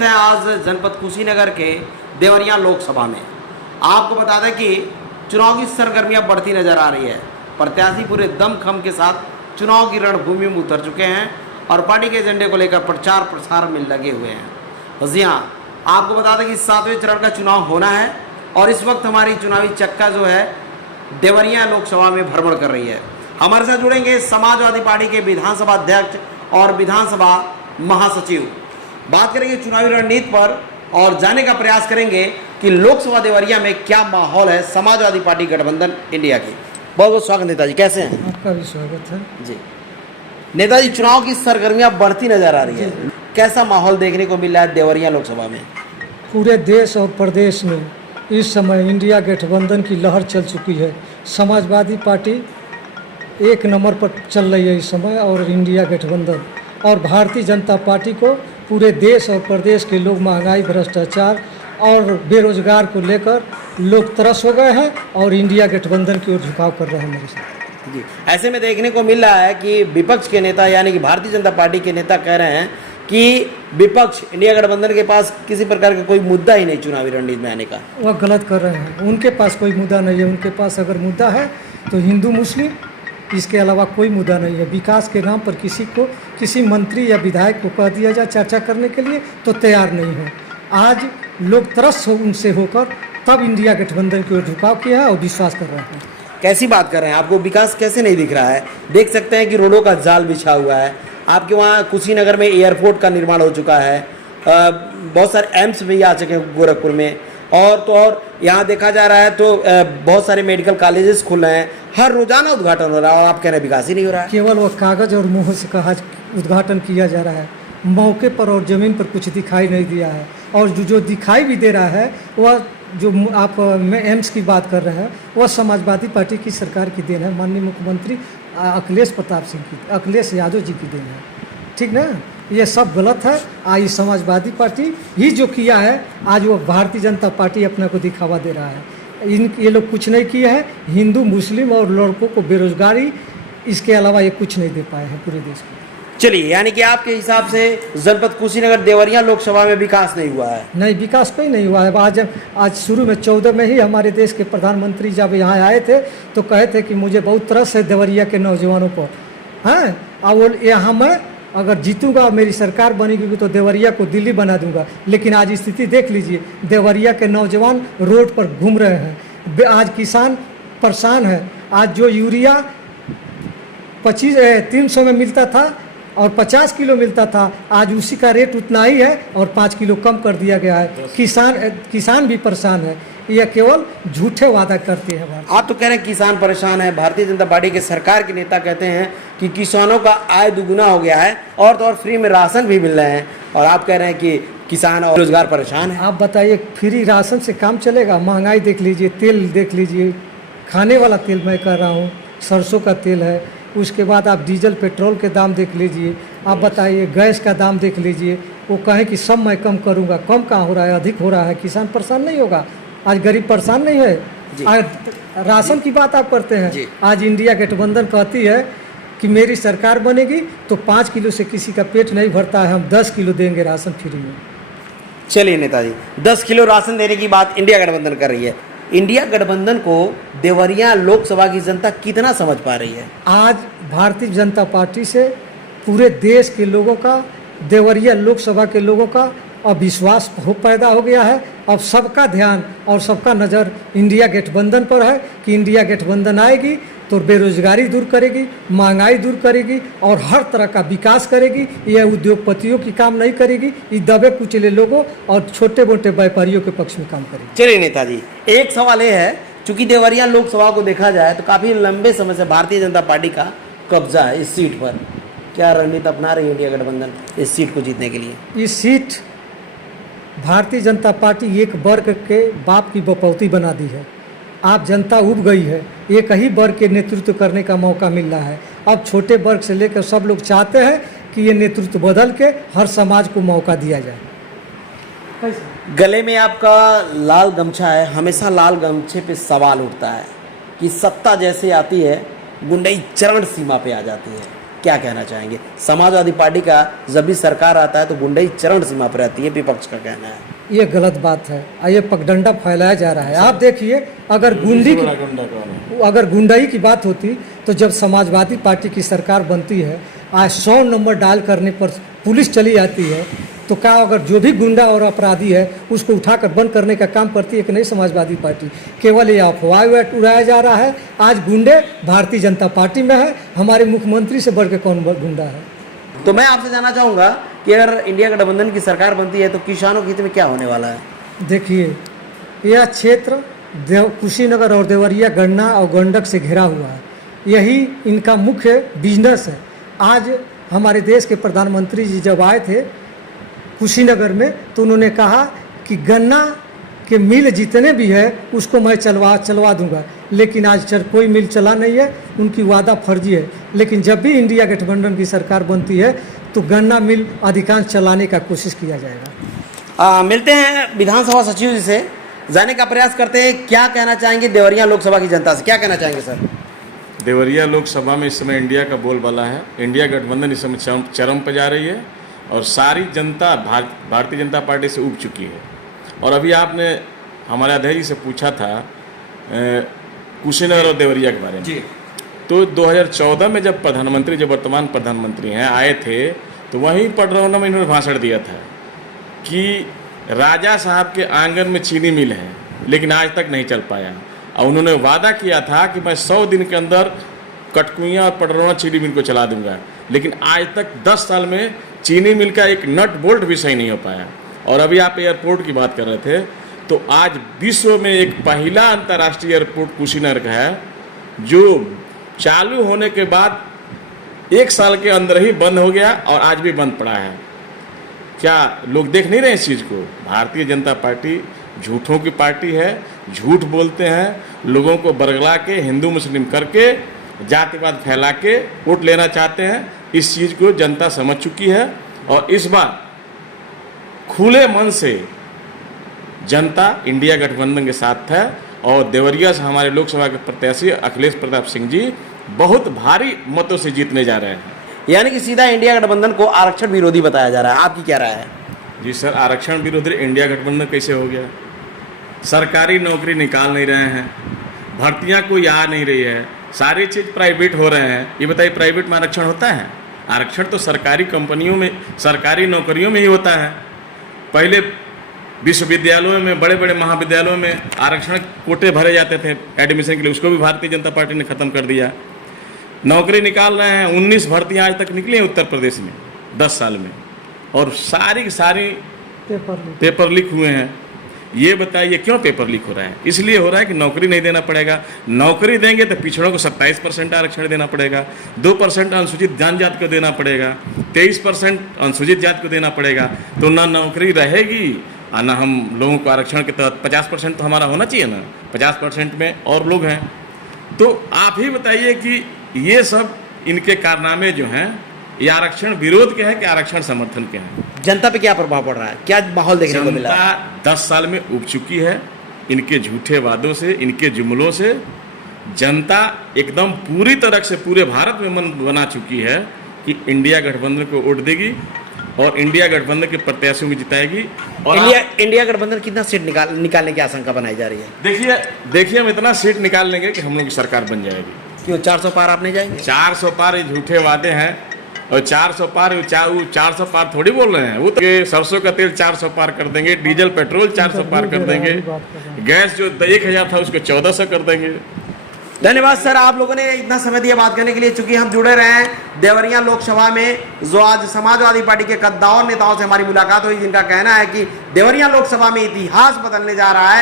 उपस्थित हैं आज जनपद कुशीनगर के देवरिया लोकसभा में। आपको बता दें कि चुनाव की सरगर्मियां बढ़ती नजर आ रही है। प्रत्याशी पूरे दमखम के साथ चुनाव की रणभूमि में उतर चुके हैं और पार्टी के एजेंडे को लेकर प्रचार प्रसार में लगे हुए हैं। जी हाँ, आपको बता दें कि 7वें चरण का चुनाव होना है और इस वक्त हमारी चुनावी चक्का जो है देवरिया लोकसभा में भ्रमण कर रही है। हमारे साथ जुड़ेंगे समाजवादी पार्टी के विधानसभा अध्यक्ष और विधानसभा महासचिव। बात करेंगे चुनावी रणनीति पर और जानने का प्रयास करेंगे कि लोकसभा देवरिया में क्या माहौल है समाजवादी पार्टी गठबंधन इंडिया की। बहुत बहुत स्वागत नेताजी, कैसे हैं? आपका भी स्वागत है जी। नेताजी, चुनाव की सरगर्मियां बढ़ती नजर आ रही है, कैसा माहौल देखने को मिल रहा है देवरिया लोकसभा में? पूरे देश और प्रदेश में इस समय इंडिया गठबंधन की लहर चल चुकी है। समाजवादी पार्टी एक नंबर पर चल रही है इस समय और इंडिया गठबंधन, और भारतीय जनता पार्टी को पूरे देश और प्रदेश के लोग महंगाई, भ्रष्टाचार और बेरोजगार को लेकर लोग तरस हो गए हैं और इंडिया गठबंधन की ओर झुकाव कर रहे हैं मेरे साथ। जी, ऐसे में देखने को मिल रहा है कि विपक्ष के नेता यानी कि भारतीय जनता पार्टी के नेता कह रहे हैं कि विपक्ष इंडिया गठबंधन के पास किसी प्रकार का कोई मुद्दा ही नहीं चुनावी रणनीति में आने का। वह गलत कर रहे हैं। उनके पास कोई मुद्दा नहीं है। उनके पास अगर मुद्दा है तो हिंदू मुस्लिम, इसके अलावा कोई मुद्दा नहीं है। विकास के नाम पर किसी मंत्री या विधायक को कह दिया जाए चर्चा करने के लिए तो तैयार नहीं है। आज लोग तरस उनसे होकर तब इंडिया गठबंधन की ओर झुकाव किया है और विश्वास कर रहे हैं। कैसी बात कर रहे हैं? आपको विकास कैसे नहीं दिख रहा है? देख सकते हैं कि रोडों का जाल बिछा हुआ है। आपके वहाँ कुशीनगर में एयरपोर्ट का निर्माण हो चुका है, बहुत सारे एम्स भी आ चुके हैं गोरखपुर में, और यहाँ देखा जा रहा है तो बहुत सारे मेडिकल कॉलेजेस खुल रहे हैं। हर रोजाना उद्घाटन हो रहा है और आप कह रहे हैं विकास ही नहीं हो रहा है। केवल वह कागज और मुँह से कहा उद्घाटन किया जा रहा है, मौके पर और ज़मीन पर कुछ दिखाई नहीं दिया है। और जो दिखाई भी दे रहा है वह जो आप एम्स की बात कर रहे हैं वह समाजवादी पार्टी की सरकार की देन है। माननीय मुख्यमंत्री अखिलेश यादव जी की देन है। ठीक ना? ये सब गलत है। आज समाजवादी पार्टी ही जो किया है, आज वो भारतीय जनता पार्टी अपने को दिखावा दे रहा है। ये लोग कुछ नहीं किए हैं। हिंदू मुस्लिम और लड़कों को बेरोजगारी, इसके अलावा ये कुछ नहीं दे पाए हैं पूरे देश को। चलिए, यानी कि आपके हिसाब से जनपद कुशीनगर देवरिया लोकसभा में विकास नहीं हुआ है? नहीं, विकास कोई नहीं हुआ है। आज शुरू में 14 में ही हमारे देश के प्रधानमंत्री जब यहाँ आए थे तो कहे थे कि मुझे बहुत तरस है देवरिया के नौजवानों पर, हैं। और यहाँ मैं अगर जीतूंगा, मेरी सरकार बनेगी तो देवरिया को दिल्ली बना दूंगा। लेकिन आज स्थिति देख लीजिए, देवरिया के नौजवान रोड पर घूम रहे हैं। आज किसान परेशान है। आज जो यूरिया 300 में मिलता था और 50 किलो मिलता था, आज उसी का रेट उतना ही है और 5 किलो कम कर दिया गया है। किसान भी परेशान है। यह केवल झूठे वादा करते हैं। आप तो कह रहे हैं किसान परेशान है। भारतीय जनता पार्टी के सरकार के नेता कहते हैं कि किसानों का आय दुगुना हो गया है और तो और फ्री में राशन भी मिल रहे हैं, और आप कह रहे हैं कि किसान और रोजगार परेशान है। आप बताइए, फ्री राशन से काम चलेगा? महंगाई देख लीजिए, तेल देख लीजिए, खाने वाला तेल मैं कह रहा हूँ, सरसों का तेल है। उसके बाद आप डीजल पेट्रोल के दाम देख लीजिए। आप बताइए, गैस का दाम देख लीजिए। वो कहें कि सब मैं कम करूँगा, कम कहाँ हो रहा है, अधिक हो रहा है। किसान परेशान नहीं होगा? आज गरीब परेशान नहीं है? आज राशन की बात आप करते हैं। आज इंडिया गठबंधन कहती है कि मेरी सरकार बनेगी तो 5 किलो से किसी का पेट नहीं भरता है, हम 10 किलो देंगे राशन फ्री में। चलिए नेताजी, 10 किलो राशन देने की बात इंडिया गठबंधन कर रही है। इंडिया गठबंधन को देवरिया लोकसभा की जनता कितना समझ पा रही है? आज भारतीय जनता पार्टी से पूरे देश के लोगों का, देवरिया लोकसभा के लोगों का अविश्वास पैदा हो गया है। अब सबका ध्यान और सबका नज़र इंडिया गठबंधन पर है कि इंडिया गठबंधन आएगी तो बेरोजगारी दूर करेगी, महंगाई दूर करेगी और हर तरह का विकास करेगी। यह उद्योगपतियों की काम नहीं करेगी, ये दबे कुचले लोगों और छोटे मोटे व्यापारियों के पक्ष में काम करेगी। चलिए नेताजी, एक सवाल ये है, चूंकि देवरिया लोकसभा को देखा जाए तो काफ़ी लंबे समय से भारतीय जनता पार्टी का कब्जा है इस सीट पर। क्या रणनीति अपना रही है इंडिया गठबंधन इस सीट को जीतने के लिए? इस सीट भारतीय जनता पार्टी एक वर्ग के बाप की बपौती बना दी है। आप जनता उब गई है। एक ही वर्ग के नेतृत्व करने का मौका मिल रहा है। अब छोटे वर्ग से लेकर सब लोग चाहते हैं कि ये नेतृत्व बदल के हर समाज को मौका दिया जाए। गले में आपका लाल गमछा है, हमेशा लाल गमछे पे सवाल उठता है कि सत्ता जैसे आती है गुंडई चरण सीमा पे आ जाती है। क्या कहना चाहेंगे? समाजवादी पार्टी का जब भी सरकार आता है तो गुंडाई चरम सीमा पर रहती है, विपक्ष का कहना है। ये गलत बात है, ये पगडंडा फैलाया जा रहा है। आप देखिए, अगर गुंडाई की बात होती तो जब समाजवादी पार्टी की सरकार बनती है, आज 100 नंबर डायल करने पर पुलिस चली जाती है, तो क्या अगर जो भी गुंडा और अपराधी है उसको उठाकर बंद करने का काम करती है कि नहीं समाजवादी पार्टी? केवल ये अफवाह उड़ाया जा रहा है। आज गुंडे भारतीय जनता पार्टी में है, हमारे मुख्यमंत्री से बढ़ के कौन गुंडा है? तो मैं आपसे जानना चाहूँगा कि अगर इंडिया गठबंधन की सरकार बनती है तो किसानों के हित में क्या होने वाला है? देखिए, यह क्षेत्र कुशीनगर और देवरिया गन्ना और गंडक से घिरा हुआ है, यही इनका मुख्य बिजनेस है। आज हमारे देश के प्रधानमंत्री जी जब आए थे कुशीनगर में, तो उन्होंने कहा कि गन्ना के मिल जितने भी है उसको मैं चलवा दूंगा, लेकिन आज कोई मिल चला नहीं है, उनकी वादा फर्जी है। लेकिन जब भी इंडिया गठबंधन की सरकार बनती है तो गन्ना मिल अधिकांश चलाने का कोशिश किया जाएगा। मिलते हैं विधानसभा सचिव जी से, जाने का प्रयास करते हैं। क्या कहना चाहेंगे देवरिया लोकसभा की जनता से, क्या कहना चाहेंगे सर? देवरिया लोकसभा में इस समय इंडिया का बोलबाला है। इंडिया गठबंधन इस समय चरम पर जा रही है और सारी जनता भारतीय जनता पार्टी से उब चुकी है। और अभी आपने हमारे अध्यक्ष जी से पूछा था कुशीनगर और देवरिया के बारे में जी। तो 2014 में जब प्रधानमंत्री, जो वर्तमान प्रधानमंत्री हैं, आए थे तो वहीं पडरौना में इन्होंने भाषण दिया था कि राजा साहब के आंगन में चीनी मिल है, लेकिन आज तक नहीं चल पाया। और उन्होंने वादा किया था कि मैं 100 दिन के अंदर कटकुइयाँ और पडरौना चीनी मिल को चला दूंगा, लेकिन आज तक 10 साल में चीनी मिल का एक नट बोल्ट भी सही नहीं हो पाया। और अभी आप एयरपोर्ट की बात कर रहे थे, तो आज विश्व में एक पहला अंतर्राष्ट्रीय एयरपोर्ट कुशीनगर का है, जो चालू होने के बाद 1 साल के अंदर ही बंद हो गया और आज भी बंद पड़ा है। क्या लोग देख नहीं रहे इस चीज़ को? भारतीय जनता पार्टी झूठों की पार्टी है, झूठ बोलते हैं, लोगों को बरगला के हिंदू मुस्लिम करके जातिवाद फैला के वोट लेना चाहते हैं। इस चीज़ को जनता समझ चुकी है और इस बार खुले मन से जनता इंडिया गठबंधन के साथ है। और देवरिया से हमारे लोकसभा के प्रत्याशी अखिलेश प्रताप सिंह जी बहुत भारी मतों से जीतने जा रहे हैं। यानी कि सीधा इंडिया गठबंधन को आरक्षण विरोधी बताया जा रहा है, आपकी क्या राय है? जी सर, आरक्षण विरोधी इंडिया गठबंधन कैसे हो गया? सरकारी नौकरी निकाल नहीं रहे हैं, भर्तियां कोई आ नहीं रही है, सारी चीज़ प्राइवेट हो रहे हैं। ये बताइए, प्राइवेट में आरक्षण होता है? आरक्षण तो सरकारी कंपनियों में, सरकारी नौकरियों में ही होता है। पहले विश्वविद्यालयों में, बड़े बड़े महाविद्यालयों में आरक्षण कोटे भरे जाते थे एडमिशन के लिए, उसको भी भारतीय जनता पार्टी ने ख़त्म कर दिया। नौकरी निकाल रहे हैं, 19 भर्तियाँ आज तक निकली हैं उत्तर प्रदेश में 10 साल में, और सारी की सारी पेपर लीक हुए हैं। ये बताइए क्यों पेपर लीक हो रहा है? इसलिए हो रहा है कि नौकरी नहीं देना पड़ेगा। नौकरी देंगे तो पिछड़ों को 27% आरक्षण देना पड़ेगा, 2% अनुसूचित जनजाति को देना पड़ेगा, 23% अनुसूचित जाति को देना पड़ेगा। तो ना नौकरी रहेगी और ना हम लोगों को आरक्षण के तहत 50% तो हमारा होना चाहिए ना, 50% में और लोग हैं। तो आप ही बताइए कि ये सब इनके कारनामे जो हैं, ये आरक्षण विरोध के हैं कि आरक्षण समर्थन के हैं? जनता पे क्या प्रभाव पड़ रहा है, क्या माहौल देखने को मिला? जनता 10 साल में उब चुकी है इनके झूठे वादों से, इनके जुमलों से। जनता एकदम पूरी तरह से पूरे भारत में मन बना चुकी है कि इंडिया गठबंधन को वोट देगी और इंडिया गठबंधन के प्रत्याशियों को जिताएगी। और इंडिया गठबंधन कितना सीट निकालने की आशंका बनाई जा रही है? देखिए हम इतना सीट निकाल लेंगे कि हम लोग की सरकार बन जाएगी। क्यों 400 पार आप नहीं जाएंगे? 400 पार ये झूठे वादे हैं, और 400 पार 400 पार थोड़ी बोल रहे हैं। वो तो सरसों का तेल 400 पार कर देंगे, डीजल पेट्रोल 400 पार कर देंगे, गैस जो 1000 था उसको 1400 कर देंगे। धन्यवाद सर, आप लोगों ने इतना समय दिया बात करने के लिए। चूंकि हम जुड़े रहे हैं देवरिया लोकसभा में, जो आज समाजवादी पार्टी के कद्दावर नेताओं से हमारी मुलाकात हुई, जिनका कहना है कि देवरिया लोकसभा में इतिहास बदलने जा रहा है।